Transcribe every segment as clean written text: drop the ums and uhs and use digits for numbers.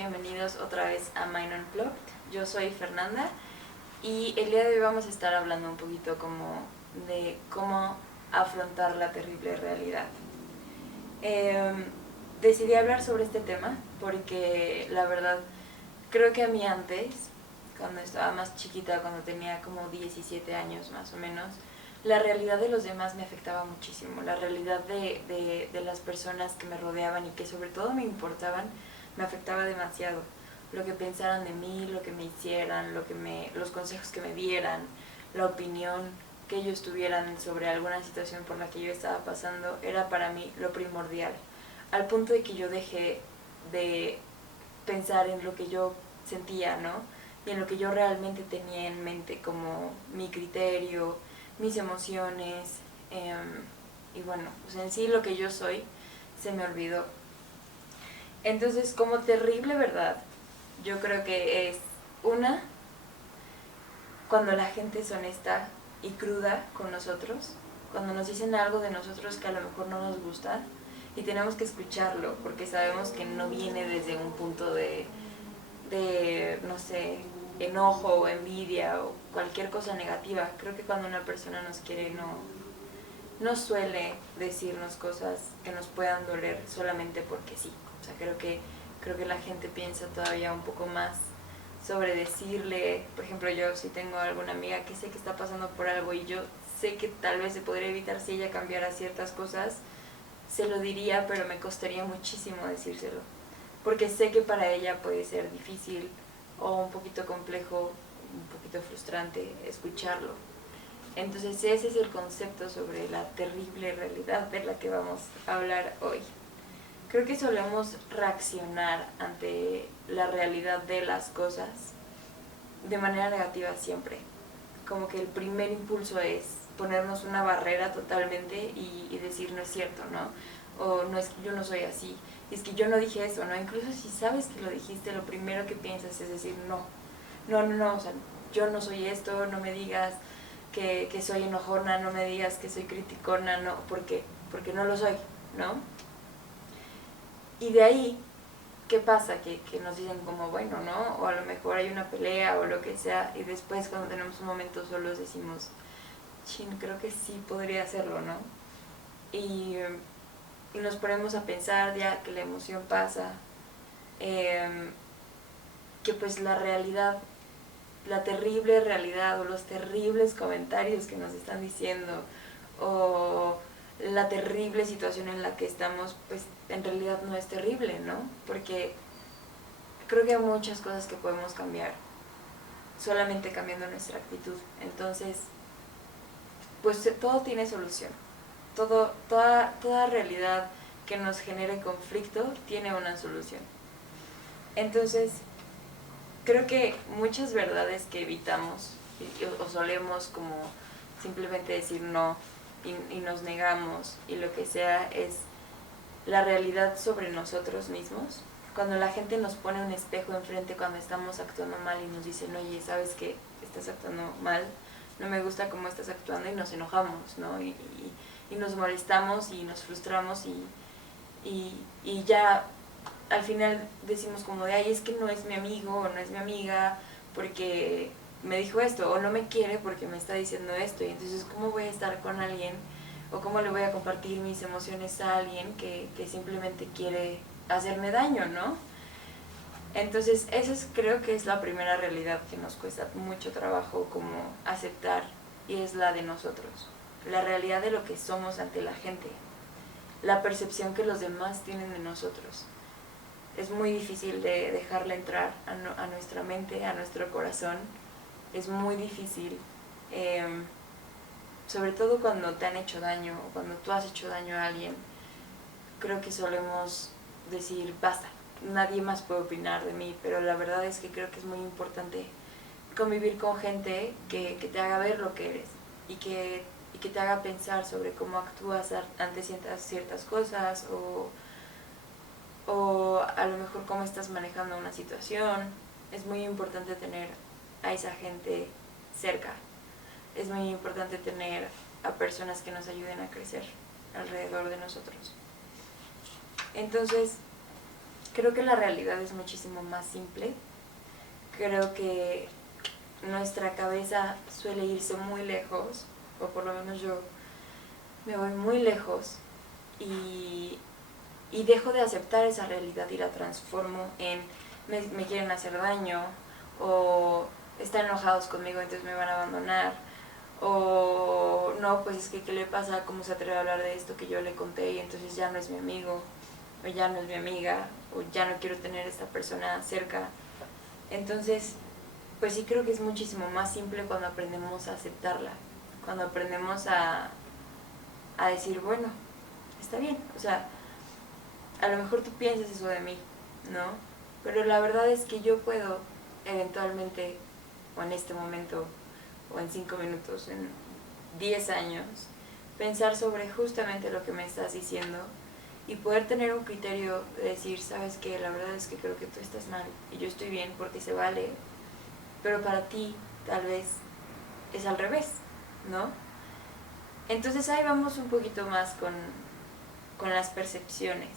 bienvenidos otra vez a Mind Unplugged. Yo soy Fernanda y el día de hoy vamos a estar hablando un poquito como de cómo afrontar la terrible realidad. Decidí hablar sobre este tema porque la verdad creo que a mí antes, cuando estaba más chiquita, cuando tenía como 17 años más o menos, la realidad de los demás me afectaba muchísimo. La realidad de las personas que me rodeaban y que sobre todo me importaban, me afectaba demasiado. Lo que pensaran de mí, lo que me hicieran, los consejos que me dieran, la opinión que ellos tuvieran sobre alguna situación por la que yo estaba pasando, era para mí lo primordial. Al punto de que yo dejé de pensar en lo que yo sentía, ¿no? Y en lo que yo realmente tenía en mente, como mi criterio, mis emociones, y bueno, pues en sí lo que yo soy se me olvidó. Entonces, como terrible verdad, yo creo que es una, cuando la gente es honesta y cruda con nosotros, cuando nos dicen algo de nosotros que a lo mejor no nos gusta y tenemos que escucharlo porque sabemos que no viene desde un punto de no sé, enojo o envidia o cualquier cosa negativa. Creo que cuando una persona nos quiere no suele decirnos cosas que nos puedan doler solamente porque sí. O sea, creo que la gente piensa todavía un poco más sobre decirle, por ejemplo, yo si tengo alguna amiga que sé que está pasando por algo y yo sé que tal vez se podría evitar si ella cambiara ciertas cosas, se lo diría, pero me costaría muchísimo decírselo, porque sé que para ella puede ser difícil o un poquito complejo, un poquito frustrante escucharlo. Entonces ese es el concepto sobre la terrible realidad de la que vamos a hablar hoy. Creo que solemos reaccionar ante la realidad de las cosas de manera negativa siempre. Como que el primer impulso es ponernos una barrera totalmente y decir no es cierto, ¿no? O no es que yo no soy así, y es que yo no dije eso, ¿no? Incluso si sabes que lo dijiste, lo primero que piensas es decir no, o sea, yo no soy esto, no me digas que soy enojona, no me digas que soy criticona, no, porque no lo soy, ¿no? Y de ahí, ¿qué pasa? Que nos dicen como, bueno, ¿no? O a lo mejor hay una pelea o lo que sea, y después cuando tenemos un momento solos decimos, chin, creo que sí podría hacerlo, ¿no? Y, y nos ponemos a pensar ya que la emoción pasa, que pues la realidad, la terrible realidad o los terribles comentarios que nos están diciendo o la terrible situación en la que estamos, pues en realidad no es terrible, ¿no? Porque creo que hay muchas cosas que podemos cambiar solamente cambiando nuestra actitud. Entonces, pues todo tiene solución. Toda realidad que nos genere conflicto tiene una solución. Entonces, creo que muchas verdades que evitamos o solemos como simplemente decir no y nos negamos y lo que sea es la realidad sobre nosotros mismos. Cuando la gente nos pone un espejo enfrente cuando estamos actuando mal y nos dicen, oye, ¿sabes qué? Estás actuando mal, no me gusta cómo estás actuando, y nos enojamos, ¿no? Y nos molestamos y nos frustramos y ya al final decimos como de, ay, es que no es mi amigo o no es mi amiga porque me dijo esto, o no me quiere porque me está diciendo esto, y entonces ¿cómo voy a estar con alguien o cómo le voy a compartir mis emociones a alguien que simplemente quiere hacerme daño, ¿no? Entonces esa creo que es la primera realidad que nos cuesta mucho trabajo como aceptar, y es la de nosotros, la realidad de lo que somos ante la gente, la percepción que los demás tienen de nosotros. Es muy difícil de dejarla entrar a nuestra mente, a nuestro corazón. Es muy difícil, sobre todo cuando te han hecho daño o cuando tú has hecho daño a alguien. Creo que solemos decir, basta, nadie más puede opinar de mí, pero la verdad es que creo que es muy importante convivir con gente que te haga ver lo que eres y que te haga pensar sobre cómo actúas ante ciertas cosas o a lo mejor cómo estás manejando una situación. Es muy importante tener a esa gente cerca. Es muy importante tener a personas que nos ayuden a crecer alrededor de nosotros. Entonces, creo que la realidad es muchísimo más simple. Creo que nuestra cabeza suele irse muy lejos, o por lo menos yo me voy muy lejos y dejo de aceptar esa realidad y la transformo en me quieren hacer daño, o están enojados conmigo entonces me van a abandonar, o no, pues es que ¿qué le pasa? ¿Cómo se atreve a hablar de esto que yo le conté? Y entonces ya no es mi amigo, o ya no es mi amiga, o ya no quiero tener a esta persona cerca. Entonces, pues sí creo que es muchísimo más simple cuando aprendemos a aceptarla, cuando aprendemos a decir, bueno, está bien, o sea, a lo mejor tú piensas eso de mí, ¿no? Pero la verdad es que yo puedo eventualmente, o en este momento, o en 5 minutos, en 10 años, pensar sobre justamente lo que me estás diciendo y poder tener un criterio de decir, sabes qué, la verdad es que creo que tú estás mal y yo estoy bien porque se vale, pero para ti tal vez es al revés, ¿no? Entonces ahí vamos un poquito más con las percepciones.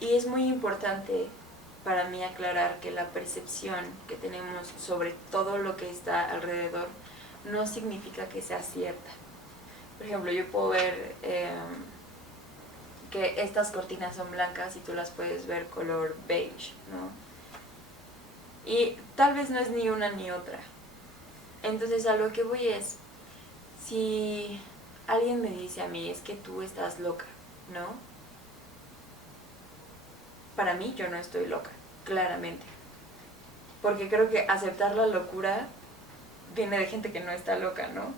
Y es muy importante para mí aclarar que la percepción que tenemos sobre todo lo que está alrededor no significa que sea cierta. Por ejemplo, yo puedo ver que estas cortinas son blancas y tú las puedes ver color beige, ¿no? Y tal vez no es ni una ni otra. Entonces a lo que voy es, si alguien me dice a mí, es que tú estás loca, ¿no? Para mí yo no estoy loca, claramente. Porque creo que aceptar la locura viene de gente que no está loca, ¿no?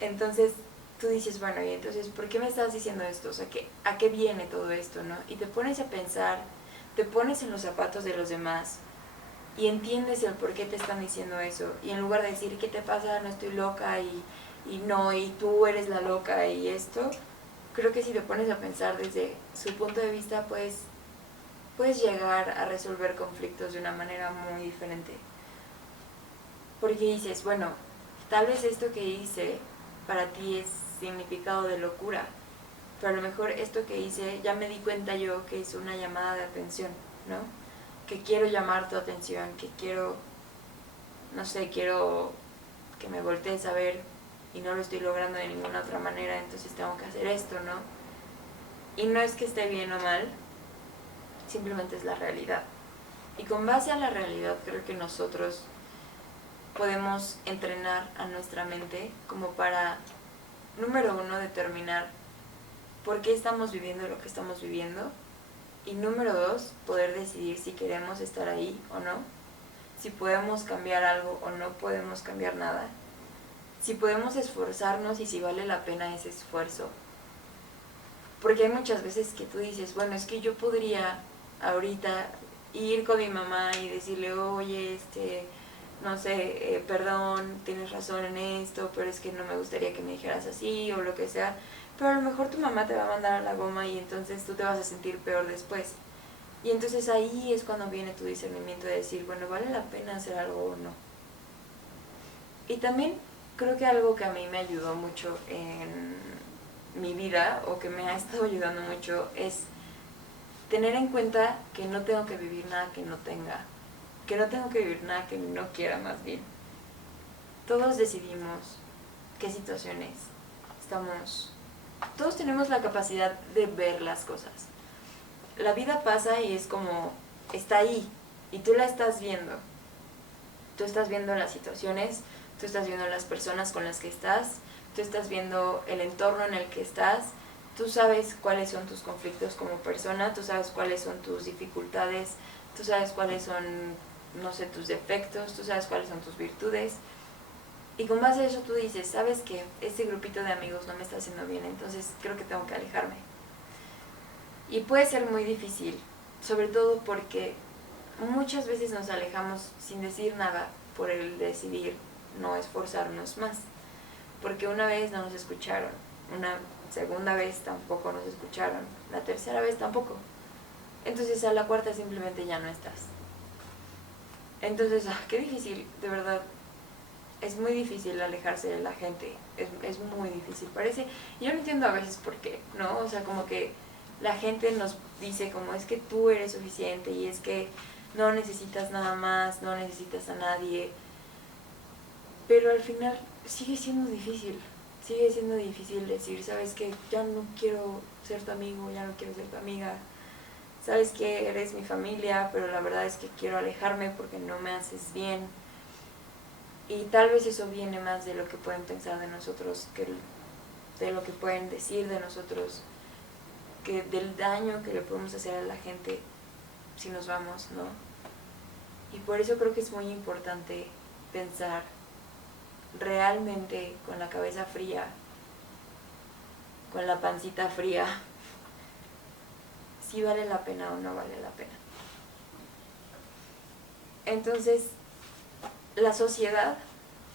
Entonces tú dices, bueno, y entonces, ¿por qué me estás diciendo esto? O sea, ¿a qué viene todo esto, no? Y te pones a pensar, te pones en los zapatos de los demás y entiendes el por qué te están diciendo eso. Y en lugar de decir, ¿qué te pasa? No estoy loca y no, y tú eres la loca y esto, creo que si te pones a pensar desde su punto de vista, pues puedes llegar a resolver conflictos de una manera muy diferente. Porque dices, bueno, tal vez esto que hice para ti es significado de locura, pero a lo mejor esto que hice ya me di cuenta yo que es una llamada de atención, ¿no? Que quiero llamar tu atención, que quiero, no sé, quiero que me voltees a ver y no lo estoy logrando de ninguna otra manera, entonces tengo que hacer esto, ¿no? Y no es que esté bien o mal, simplemente es la realidad. Y con base a la realidad creo que nosotros podemos entrenar a nuestra mente como para, número uno, determinar por qué estamos viviendo lo que estamos viviendo, y número dos, poder decidir si queremos estar ahí o no, si podemos cambiar algo o no podemos cambiar nada, si podemos esforzarnos y si vale la pena ese esfuerzo. Porque hay muchas veces que tú dices, bueno, es que yo podría ahorita ir con mi mamá y decirle, oye, no sé, perdón, tienes razón en esto, pero es que no me gustaría que me dijeras así o lo que sea. Pero a lo mejor tu mamá te va a mandar a la goma y entonces tú te vas a sentir peor después. Y entonces ahí es cuando viene tu discernimiento de decir, bueno, ¿vale la pena hacer algo o no? Y también creo que algo que a mí me ayudó mucho en mi vida, o que me ha estado ayudando mucho, es tener en cuenta que no tengo que vivir nada que no tenga, que no tengo que vivir nada que no quiera, más bien. Todos decidimos qué situaciones estamos, todos tenemos la capacidad de ver las cosas. La vida pasa y es como, está ahí, y tú la estás viendo. Tú estás viendo las situaciones, tú estás viendo las personas con las que estás, tú estás viendo el entorno en el que estás, tú sabes cuáles son tus conflictos como persona, tú sabes cuáles son tus dificultades, tú sabes cuáles son, no sé, tus defectos, tú sabes cuáles son tus virtudes. Y con base a eso tú dices, sabes que este grupito de amigos no me está haciendo bien, entonces creo que tengo que alejarme. Y puede ser muy difícil, sobre todo porque muchas veces nos alejamos sin decir nada por el decidir no esforzarnos más. Porque una vez no nos escucharon, una segunda vez tampoco nos escucharon, la tercera vez tampoco. Entonces a la cuarta simplemente ya no estás. Entonces, qué difícil, de verdad. Es muy difícil alejarse de la gente, es muy difícil, parece. Yo no entiendo a veces por qué, ¿no? O sea, como que la gente nos dice como es que tú eres suficiente y es que no necesitas nada más, no necesitas a nadie, pero al final sigue siendo difícil decir, sabes que ya no quiero ser tu amigo, ya no quiero ser tu amiga, sabes que eres mi familia, pero la verdad es que quiero alejarme porque no me haces bien. Y tal vez eso viene más de lo que pueden pensar de nosotros que de lo que pueden decir de nosotros, que del daño que le podemos hacer a la gente si nos vamos, ¿no? Y por eso creo que es muy importante pensar realmente con la cabeza fría, con la pancita fría, si vale la pena o no vale la pena. Entonces, la sociedad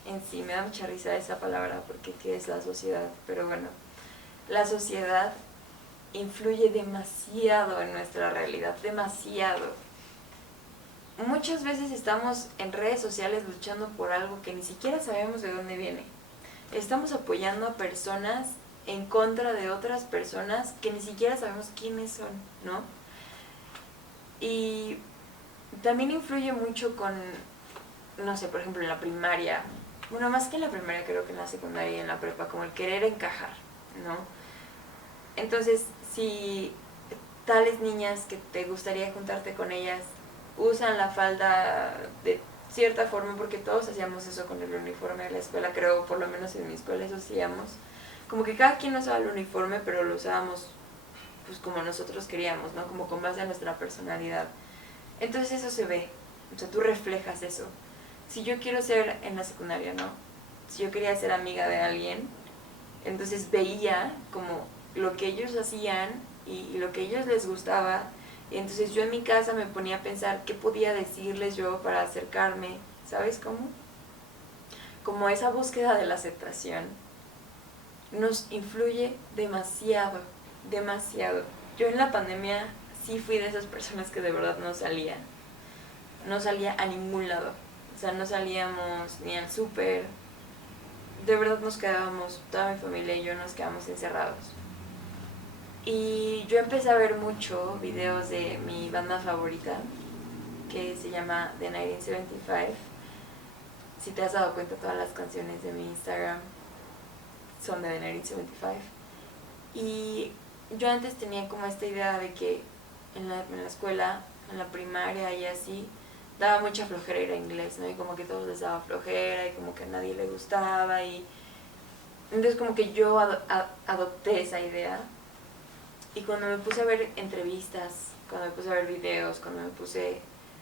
en sí, me da mucha risa esa palabra porque ¿qué es la sociedad? Pero bueno, la sociedad influye demasiado en nuestra realidad, demasiado. Muchas veces estamos en redes sociales luchando por algo que ni siquiera sabemos de dónde viene. Estamos apoyando a personas en contra de otras personas que ni siquiera sabemos quiénes son, ¿no? Y también influye mucho con, no sé, por ejemplo, en la primaria. Bueno, más que en la primaria, creo que en la secundaria y en la prepa, como el querer encajar, ¿no? Entonces, si tales niñas que te gustaría juntarte con ellas usan la falda de cierta forma, porque todos hacíamos eso con el uniforme de la escuela, creo, por lo menos en mi escuela eso hacíamos, como que cada quien usaba el uniforme, pero lo usábamos pues como nosotros queríamos, ¿no? Como con base a nuestra personalidad. Entonces eso se ve, o sea, tú reflejas eso. Si yo quiero ser en la secundaria, ¿no? Si yo quería ser amiga de alguien, entonces veía como lo que ellos hacían y lo que a ellos les gustaba. Y entonces yo en mi casa me ponía a pensar qué podía decirles yo para acercarme, ¿sabes cómo? Como esa búsqueda de la aceptación nos influye demasiado, demasiado. Yo en la pandemia sí fui de esas personas que de verdad no salía a ningún lado. O sea, no salíamos ni al súper. De verdad nos quedábamos, toda mi familia y yo nos quedamos encerrados. Y yo empecé a ver mucho videos de mi banda favorita, que se llama The 1975. Si te has dado cuenta, todas las canciones de mi Instagram son de The 1975. Y yo antes tenía como esta idea de que en la escuela, en la primaria y así, daba mucha flojera ir a inglés, ¿no? Y como que todos les daba flojera y como que a nadie le gustaba. Y entonces como que yo adopté esa idea. Y cuando me puse a ver entrevistas, cuando me puse a ver videos, cuando me puse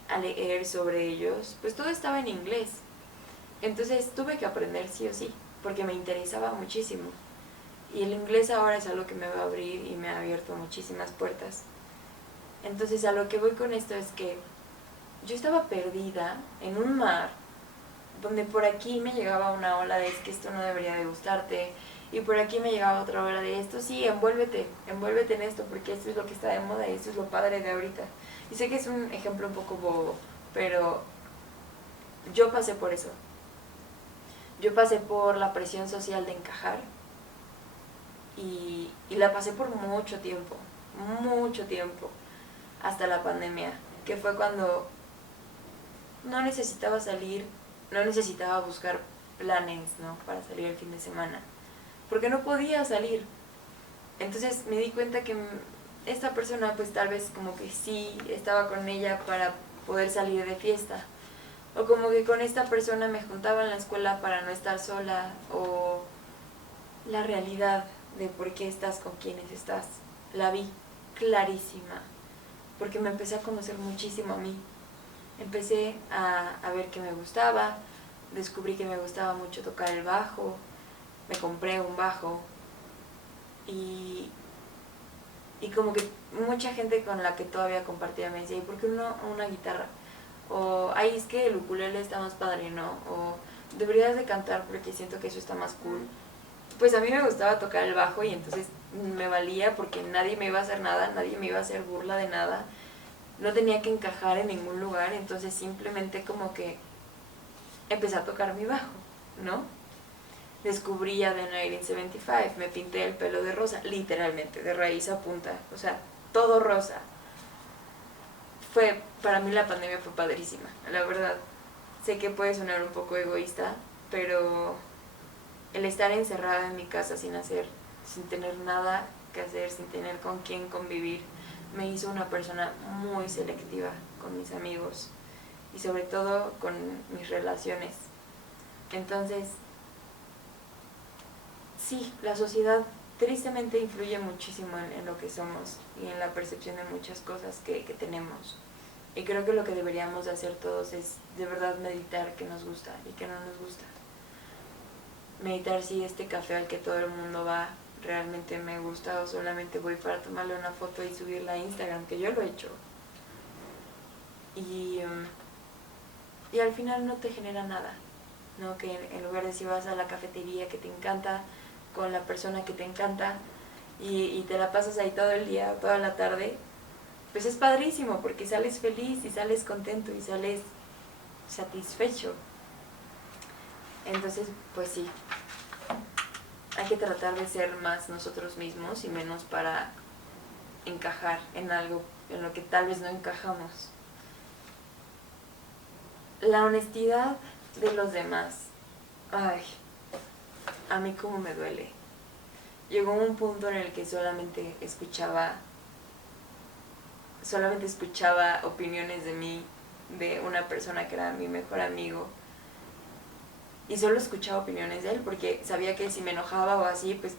a leer sobre ellos, pues todo estaba en inglés. Entonces tuve que aprender sí o sí, porque me interesaba muchísimo. Y el inglés ahora es algo que me va a abrir y me ha abierto muchísimas puertas. Entonces a lo que voy con esto es que yo estaba perdida en un mar donde por aquí me llegaba una ola de es que esto no debería de gustarte, y por aquí me llegaba otra ola de esto sí, envuélvete en esto porque esto es lo que está de moda y esto es lo padre de ahorita. Y sé que es un ejemplo un poco bobo, pero yo pasé por eso. Yo pasé por la presión social de encajar y la pasé por mucho tiempo, hasta la pandemia, que fue cuando no necesitaba salir, no necesitaba buscar planes, ¿no? Para salir el fin de semana, porque no podía salir. Entonces me di cuenta que esta persona pues tal vez como que sí estaba con ella para poder salir de fiesta, o como que con esta persona me juntaba en la escuela para no estar sola, o la realidad de por qué estás con quienes estás, la vi clarísima, porque me empecé a conocer muchísimo a mí. Empecé a ver que me gustaba, descubrí que me gustaba mucho tocar el bajo, me compré un bajo y como que mucha gente con la que todavía compartía me decía, ¿y por qué una guitarra? O, ay, es que el ukulele está más padre, ¿no? O deberías de cantar porque siento que eso está más cool. Pues a mí me gustaba tocar el bajo y entonces me valía porque nadie me iba a hacer nada, nadie me iba a hacer burla de nada. No tenía que encajar en ningún lugar, entonces simplemente como que empecé a tocar mi bajo, ¿no? Descubrí a The 1975, me pinté el pelo de rosa, literalmente, de raíz a punta, o sea, todo rosa. Para mí la pandemia fue padrísima, la verdad. Sé que puede sonar un poco egoísta, pero el estar encerrada en mi casa sin tener nada que hacer, sin tener con quién convivir, me hizo una persona muy selectiva con mis amigos y sobre todo con mis relaciones. Entonces, sí, la sociedad tristemente influye muchísimo en lo que somos y en la percepción de muchas cosas que tenemos. Y creo que lo que deberíamos de hacer todos es de verdad meditar qué nos gusta y qué no nos gusta. Meditar si este café al que todo el mundo va realmente me gusta o solamente voy para tomarle una foto y subirla a Instagram, que yo lo he hecho. Y al final no te genera nada, ¿no? Que en lugar de si vas a la cafetería que te encanta, con la persona que te encanta y te la pasas ahí todo el día, toda la tarde, pues es padrísimo porque sales feliz y sales contento y sales satisfecho. Entonces, pues sí, hay que tratar de ser más nosotros mismos y menos para encajar en algo en lo que tal vez no encajamos. La honestidad de los demás, ay, a mí como me duele. Llegó un punto en el que solamente escuchaba opiniones de mí, de una persona que era mi mejor amigo, y solo escuchaba opiniones de él porque sabía que si me enojaba o así, pues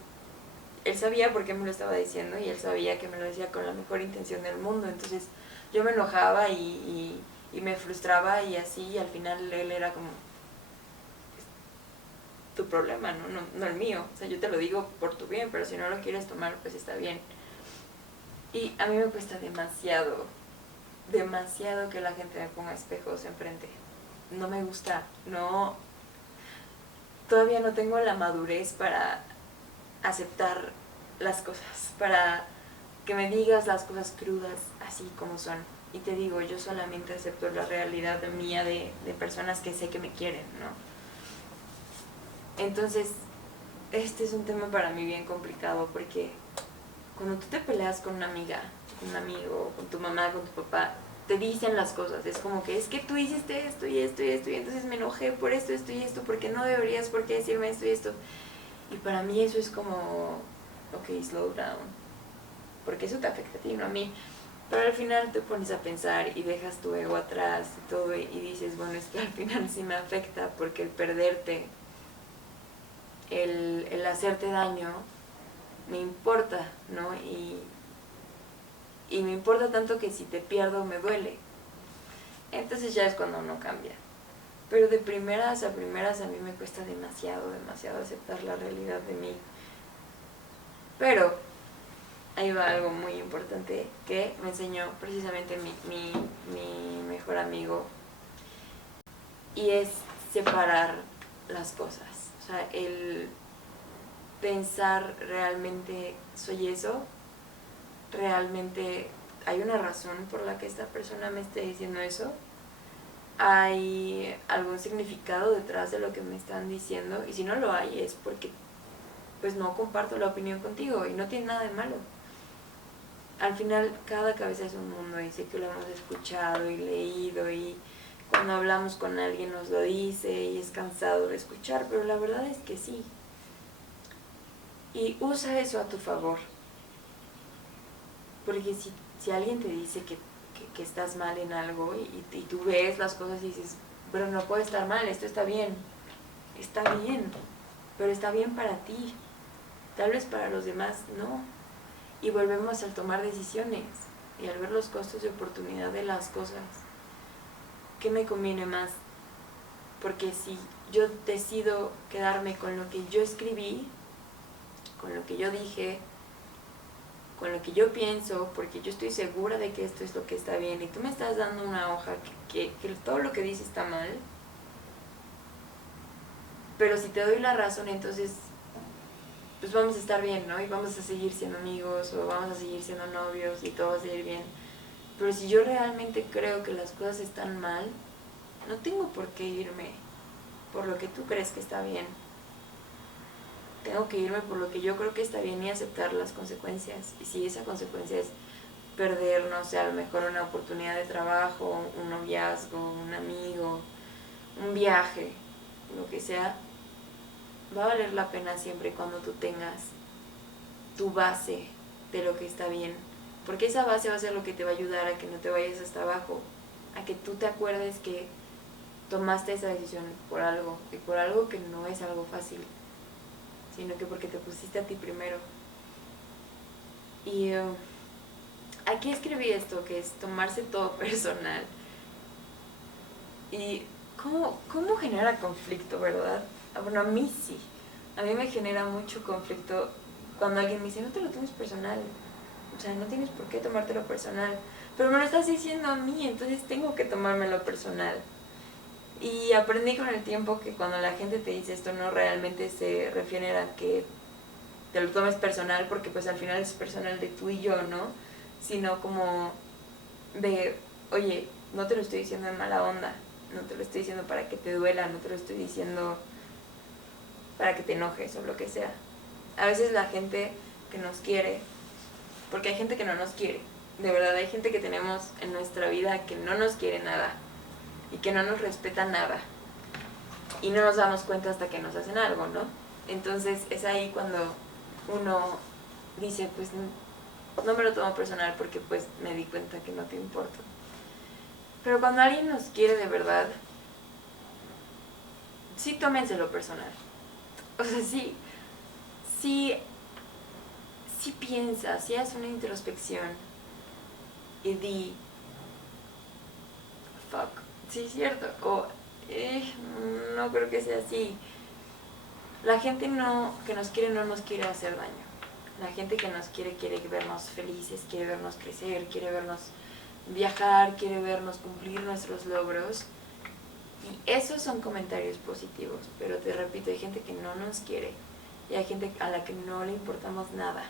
él sabía por qué me lo estaba diciendo y él sabía que me lo decía con la mejor intención del mundo. Entonces yo me enojaba y me frustraba y así, y al final él era como, tu problema, no el mío. O sea, yo te lo digo por tu bien, pero si no lo quieres tomar, pues está bien. Y a mí me cuesta demasiado que la gente me ponga espejos enfrente. No me gusta, todavía no tengo la madurez para aceptar las cosas, para que me digas las cosas crudas así como son. Y te digo, yo solamente acepto la realidad mía de personas que sé que me quieren, ¿no? Entonces, este es un tema para mí bien complicado porque cuando tú te peleas con una amiga, con un amigo, con tu mamá, con tu papá, te dicen las cosas. Es como que es que tú hiciste esto y esto y esto y entonces me enojé por esto, esto y esto, porque no deberías por qué decirme esto y esto. Y para mí eso es como, ok, slow down, porque eso te afecta a ti, no a mí. Pero al final te pones a pensar y dejas tu ego atrás y todo y dices, bueno, es que al final sí me afecta porque el perderte, el hacerte daño, me importa, ¿no? Y me importa tanto que si te pierdo me duele. Entonces ya es cuando uno cambia. Pero de primeras a primeras a mí me cuesta demasiado aceptar la realidad de mí. Pero ahí va algo muy importante que me enseñó precisamente mi mejor amigo, y es separar las cosas. O sea, el pensar realmente soy eso, realmente hay una razón por la que esta persona me esté diciendo eso, hay algún significado detrás de lo que me están diciendo, y si no lo hay es porque pues no comparto la opinión contigo y no tiene nada de malo. Al final cada cabeza es un mundo y sé que lo hemos escuchado y leído y cuando hablamos con alguien nos lo dice y es cansado de escuchar, pero la verdad es que sí. Y usa eso a tu favor. Porque si alguien te dice que estás mal en algo y tú ves las cosas y dices, pero no puede estar mal, esto está bien, pero está bien para ti, tal vez para los demás no. Y volvemos al tomar decisiones y al ver los costos de oportunidad de las cosas. ¿Qué me conviene más? Porque si yo decido quedarme con lo que yo escribí, con lo que yo dije, con lo que yo pienso, porque yo estoy segura de que esto es lo que está bien, y tú me estás dando una hoja que todo lo que dice está mal, pero si te doy la razón, entonces pues vamos a estar bien, ¿no? Y vamos a seguir siendo amigos o vamos a seguir siendo novios y todo va a seguir bien. Pero si yo realmente creo que las cosas están mal, no tengo por qué irme por lo que tú crees que está bien. Tengo que irme por lo que yo creo que está bien y aceptar las consecuencias. Y si esa consecuencia es perder, no sé, a lo mejor una oportunidad de trabajo, un noviazgo, un amigo, un viaje, lo que sea, va a valer la pena siempre cuando tú tengas tu base de lo que está bien, porque esa base va a ser lo que te va a ayudar a que no te vayas hasta abajo, a que tú te acuerdes que tomaste esa decisión por algo, y por algo que no es algo fácil, sino que porque te pusiste a ti primero. Y aquí escribí esto, que es tomarse todo personal. Y cómo genera conflicto, ¿verdad? Bueno, a mí sí. A mí me genera mucho conflicto cuando alguien me dice, no te lo tomes personal. O sea, no tienes por qué tomártelo personal. Pero me lo estás diciendo a mí, entonces tengo que tomármelo personal. Y aprendí con el tiempo que cuando la gente te dice esto no realmente se refiere a que te lo tomes personal, porque pues al final es personal de tú y yo, ¿no? Sino como de, oye, no te lo estoy diciendo en mala onda, no te lo estoy diciendo para que te duela, no te lo estoy diciendo para que te enojes o lo que sea. A veces la gente que nos quiere, porque hay gente que no nos quiere, de verdad hay gente que tenemos en nuestra vida que no nos quiere nada y que no nos respeta nada y no nos damos cuenta hasta que nos hacen algo, ¿no? Entonces es ahí cuando uno dice, pues no me lo tomo personal porque pues me di cuenta que no te importa. Pero cuando alguien nos quiere de verdad, sí tómenselo personal. O sea, sí, sí piensa, sí haz una introspección y di, fuck, sí es cierto, o no creo que sea así. La gente que nos quiere no nos quiere hacer daño. La gente que nos quiere vernos felices, quiere vernos crecer, quiere vernos viajar, quiere vernos cumplir nuestros logros. Y esos son comentarios positivos, pero te repito, hay gente que no nos quiere y hay gente a la que no le importamos nada.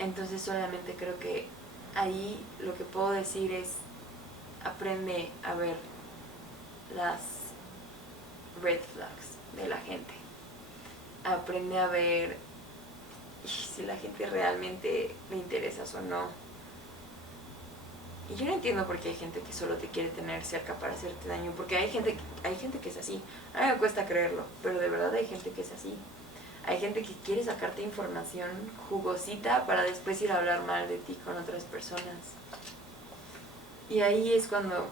Entonces solamente creo que ahí lo que puedo decir es, aprende a ver las red flags de la gente. Aprende a ver si la gente realmente le interesas o no. Y yo no entiendo por qué hay gente que solo te quiere tener cerca para hacerte daño, porque hay gente que es así. A mí me cuesta creerlo, pero de verdad hay gente que es así. Hay gente que quiere sacarte información jugosita para después ir a hablar mal de ti con otras personas. Y ahí es cuando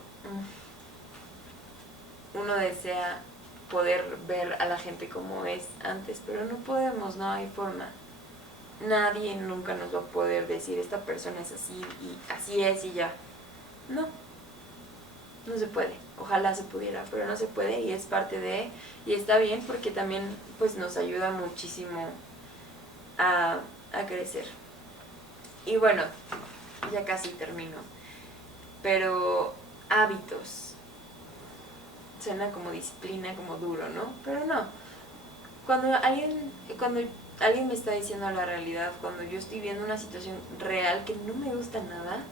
uno desea poder ver a la gente como es antes, pero no podemos, no hay forma. Nadie nunca nos va a poder decir esta persona es así y así es y ya. No, no se puede. Ojalá se pudiera, pero no se puede y es parte de, y está bien porque también pues nos ayuda muchísimo a crecer. Y bueno, ya casi termino, pero hábitos. Suena como disciplina, como duro, ¿no? Pero no. Cuando alguien me está diciendo la realidad, cuando yo estoy viendo una situación real que no me gusta nada,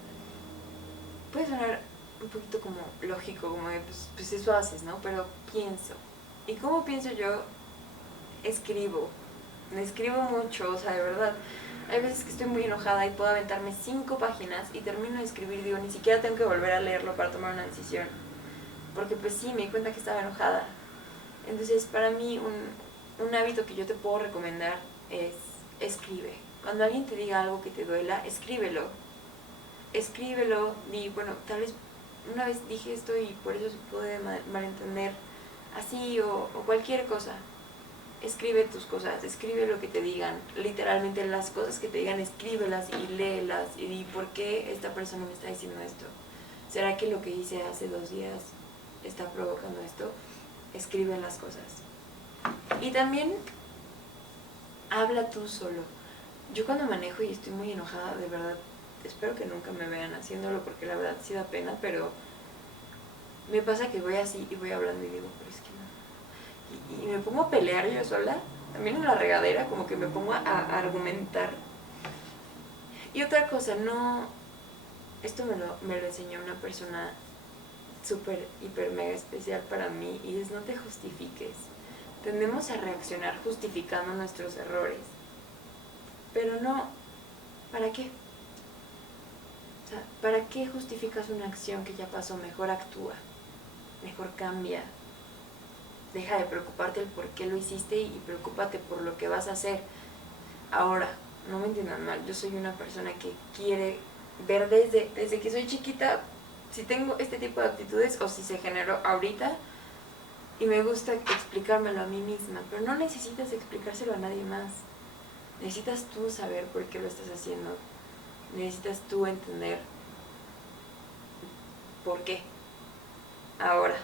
puede sonar un poquito como lógico, como de, pues eso haces, ¿no? Pero pienso. ¿Y cómo pienso yo? Escribo. Me escribo mucho, o sea, de verdad. Hay veces que estoy muy enojada y puedo aventarme 5 páginas y termino de escribir, digo, ni siquiera tengo que volver a leerlo para tomar una decisión. Porque pues sí, me di cuenta que estaba enojada. Entonces, para mí, un hábito que yo te puedo recomendar es escribe. Cuando alguien te diga algo que te duela, escríbelo. Escríbelo, di, bueno, tal vez una vez dije esto y por eso se puede malentender así o cualquier cosa. Escribe tus cosas, escribe lo que te digan, literalmente las cosas que te digan, escríbelas y léelas y di por qué esta persona me está diciendo esto. ¿Será que lo que hice hace 2 días está provocando esto? Escribe las cosas. Y también habla tú solo. Yo cuando manejo y estoy muy enojada, de verdad, espero que nunca me vean haciéndolo porque la verdad sí da pena, pero me pasa que voy así y voy hablando y digo, pero es que no. Y me pongo a pelear yo sola, también en la regadera, como que me pongo a argumentar. Y otra cosa, no, esto me lo enseñó una persona súper, hiper, mega especial para mí y es no te justifiques. Tendemos a reaccionar justificando nuestros errores, pero no, ¿para qué? sea, ¿para qué justificas una acción que ya pasó? Mejor actúa, mejor cambia. Deja de preocuparte el por qué lo hiciste y preocúpate por lo que vas a hacer. Ahora, no me entiendan mal, yo soy una persona que quiere ver desde que soy chiquita si tengo este tipo de actitudes o si se generó ahorita, y me gusta explicármelo a mí misma, pero no necesitas explicárselo a nadie más. Necesitas tú saber por qué lo estás haciendo. Necesitas tú entender por qué. Ahora,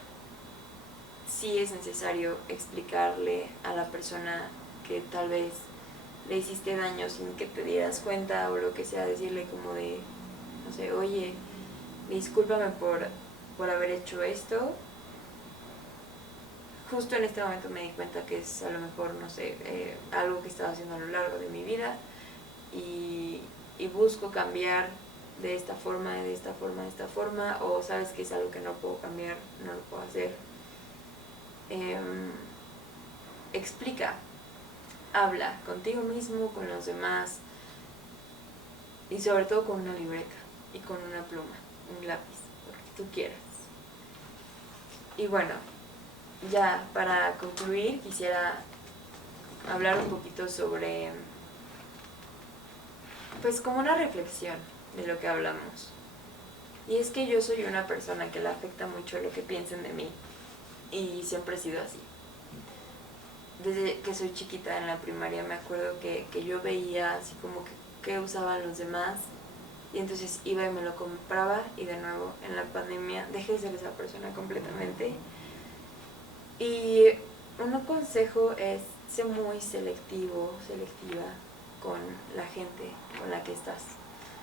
sí es necesario explicarle a la persona que tal vez le hiciste daño sin que te dieras cuenta o lo que sea, decirle como de, no sé, oye, discúlpame por haber hecho esto. Justo en este momento me di cuenta que es a lo mejor, no sé, algo que estaba haciendo a lo largo de mi vida y busco cambiar de esta forma, de esta forma, de esta forma, o sabes que es algo que no puedo cambiar, no lo puedo hacer. Explica, habla contigo mismo, con los demás y sobre todo con una libreta y con una pluma, un lápiz, lo que tú quieras. Y bueno, ya para concluir quisiera hablar un poquito sobre, pues como una reflexión de lo que hablamos. Y es que yo soy una persona que le afecta mucho lo que piensen de mí y siempre he sido así. Desde que soy chiquita en la primaria me acuerdo que yo veía así como que usaban los demás y entonces iba y me lo compraba, y de nuevo en la pandemia dejé de ser esa persona completamente. Y un consejo es ser muy selectivo, selectiva con la gente con la que estás,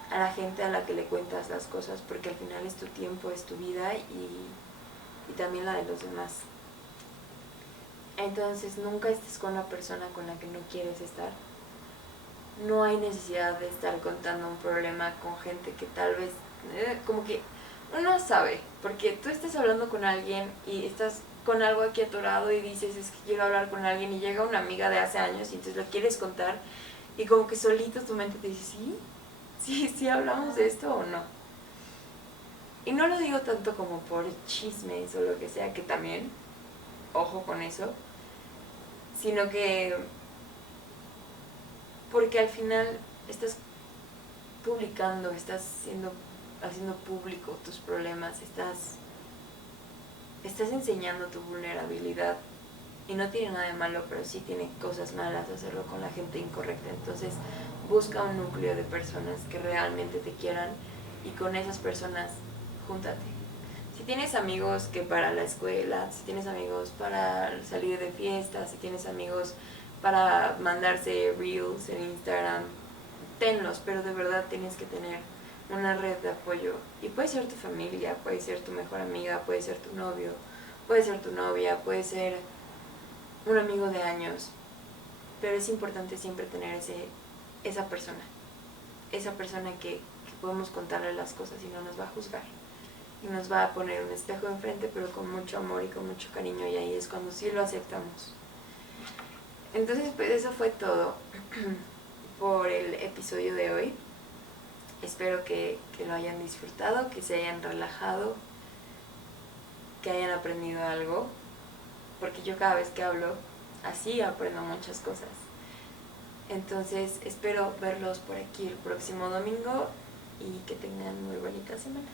a la gente a la que le cuentas las cosas, porque al final es tu tiempo, es tu vida y también la de los demás. Entonces nunca estés con la persona con la que no quieres estar. No hay necesidad de estar contando un problema con gente que tal vez, como que uno sabe, porque tú estás hablando con alguien y estás con algo aquí atorado y dices, es que quiero hablar con alguien, y llega una amiga de hace años y entonces la quieres contar y como que solito tu mente te dice, sí hablamos de esto o no. Y no lo digo tanto como por chismes o lo que sea, que también, ojo con eso, sino que porque al final estás publicando, estás haciendo público tus problemas, estás enseñando tu vulnerabilidad, y no tiene nada de malo, pero sí tiene cosas malas hacerlo con la gente incorrecta. Entonces busca un núcleo de personas que realmente te quieran y con esas personas júntate. Si tienes amigos que para la escuela, si tienes amigos para salir de fiesta, si tienes amigos para mandarse reels en Instagram, tenlos, pero de verdad tienes que tener una red de apoyo. Y puede ser tu familia, puede ser tu mejor amiga, puede ser tu novio, puede ser tu novia, puede ser un amigo de años, pero es importante siempre tener esa persona que podemos contarle las cosas y no nos va a juzgar y nos va a poner un espejo enfrente, pero con mucho amor y con mucho cariño, y ahí es cuando sí lo aceptamos. Entonces pues eso fue todo por el episodio de hoy. Espero que lo hayan disfrutado, que se hayan relajado, que hayan aprendido algo, porque yo cada vez que hablo así aprendo muchas cosas. Entonces espero verlos por aquí el próximo domingo y que tengan muy bonita semana.